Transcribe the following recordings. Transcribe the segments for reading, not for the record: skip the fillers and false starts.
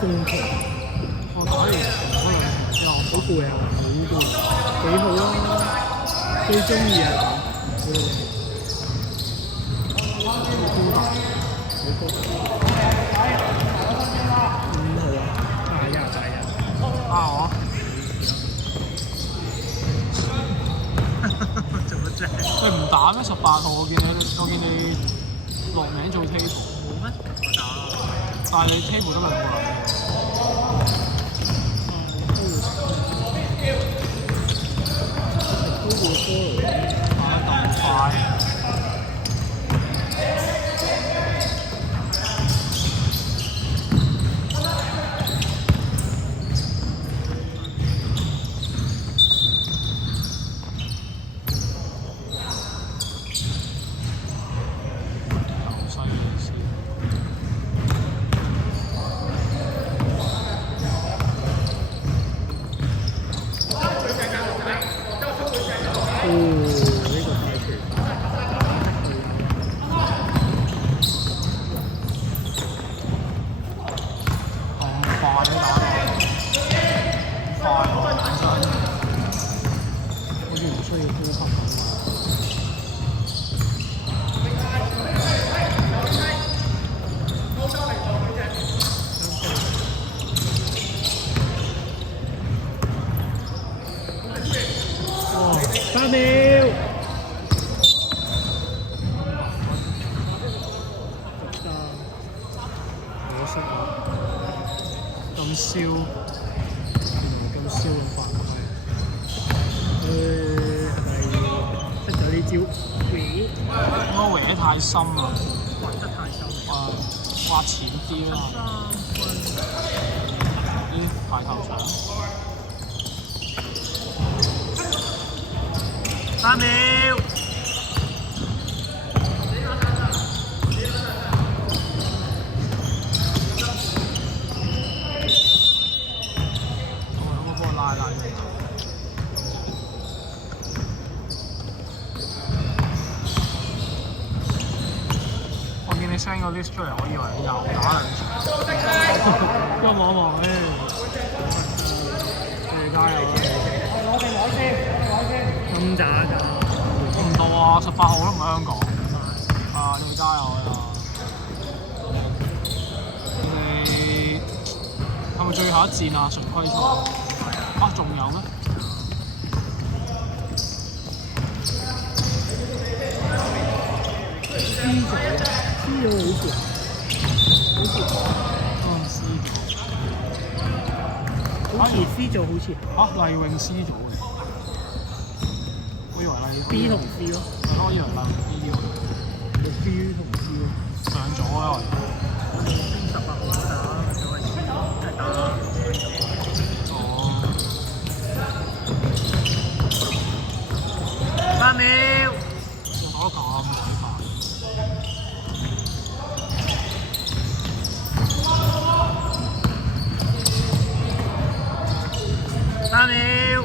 瘋狂，我打完可能之後好攰啊，好攰，幾好啊！最中意係咁，好高大，好高大。好啊，打呀！我做乜啫？你唔打咩？18號我見你落名做 table，冇咩？我打。但係你 table 得兩個人。都會 follow 打得咁快，好犀利先。呢個快拳，咁快都打到，快喎本身，好似唔需要呼吸咁。3秒。可惜啊！咁燒，咁燒咁快係識咗呢招，應該圍得太深啦，玩得太深。挖淺啲啦。咦，大球場3秒。我幫我拉佢。我見你 send 個 list 出嚟，我以為你又打兩場。望一望咧，你加油咁渣㗎。唔到啊！18號都唔喺香港。你加油啊！你係咪最後一戰啊？常規賽仲有咩？輸咗好似 C 組好似麗泳 C 組嘅，我以為麗 B 同 C 咯，我以為麗 B 喎，你 B 同 C 咯，上咗啊！ 18號打咗係 C，係打哦3秒。打得咁鬼快， 3秒。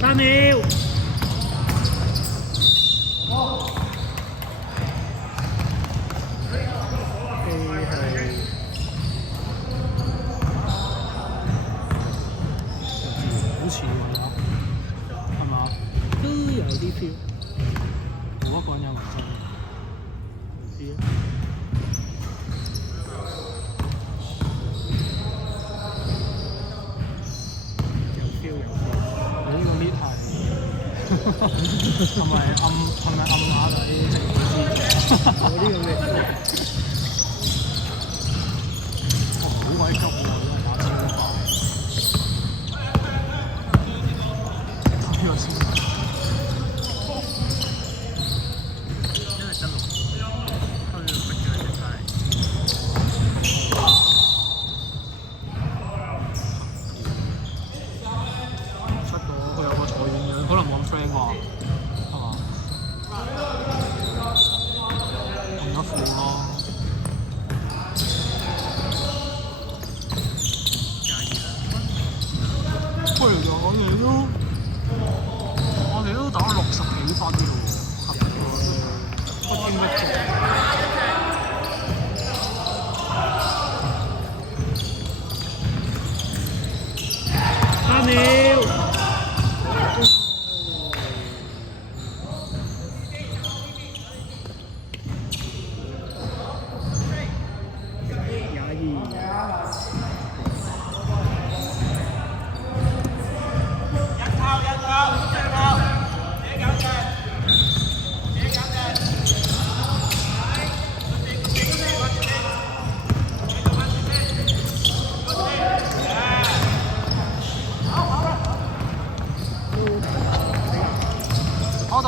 3秒。好似喎，係嘛？都有啲 feel，冇一個人有紋身。唔知啊。有 feel 有 feel。你呢個 lift 係咪暗下底即係唔知？我呢個咩？好鬼急喎，真係打超快。呢個先。因為真係去逼咗隻曬。出過佢有個坐遠嘅，可能冇咁 friend 啩，係嘛？用咗褲咯。分嘅喎，不經不覺。3秒。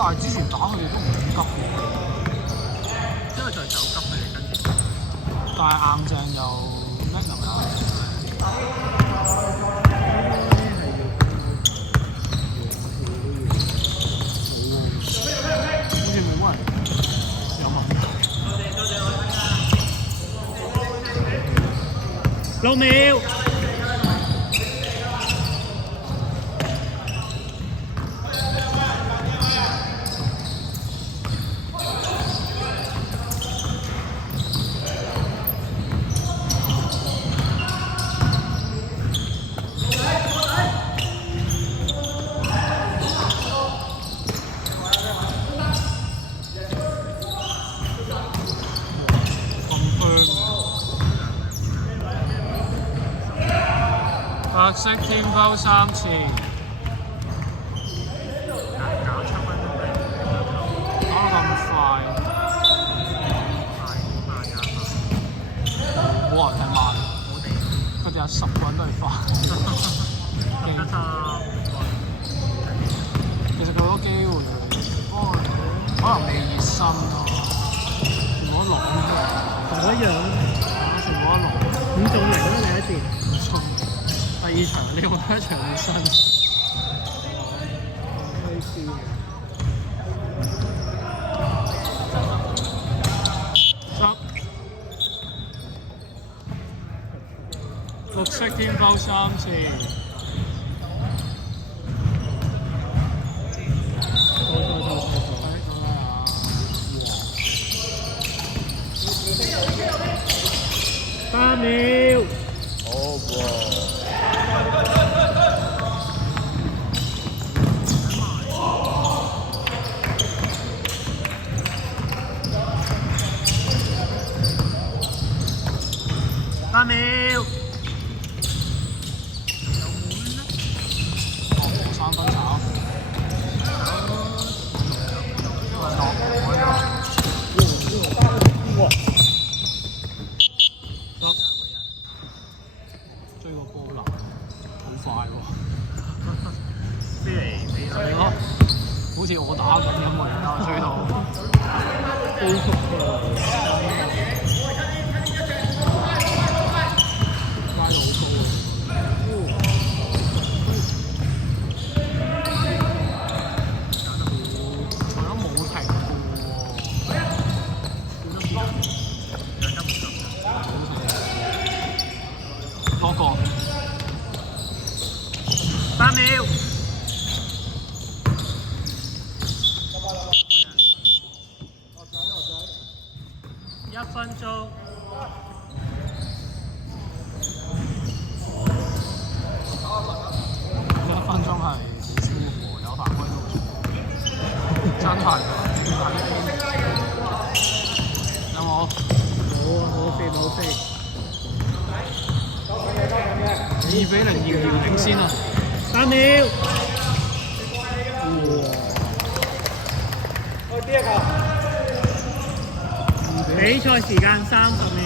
但係之前打佢哋都唔急喎，因為就係走急嘅你跟住。但係硬淨又叻能打。好似冇乜人有問題。6秒。白色天拋3次，搞7分鐘打得咁快，冇人係慢，佢哋有10個人都係快。其實佢好多機會，不過可能未熱身咯，全部都落同我一樣，全部都落。5中嚟啦第一次。第2場你有冇第1場熱身？開始。綠色天拋3次。3秒。好喎。3秒。3分炒。追個波流，好快喎！飛嚟飛去。係咯，好似我打緊咁喎，而家追到。高速嘅。拉到好高啊！係咯，冇停過喎。多個。3秒。1分鐘。1分鐘係好超喎，有犯規都好真係有冇？冇啊，冇飛冇飛。2-0遙遙領先啊3秒。比賽時間30秒。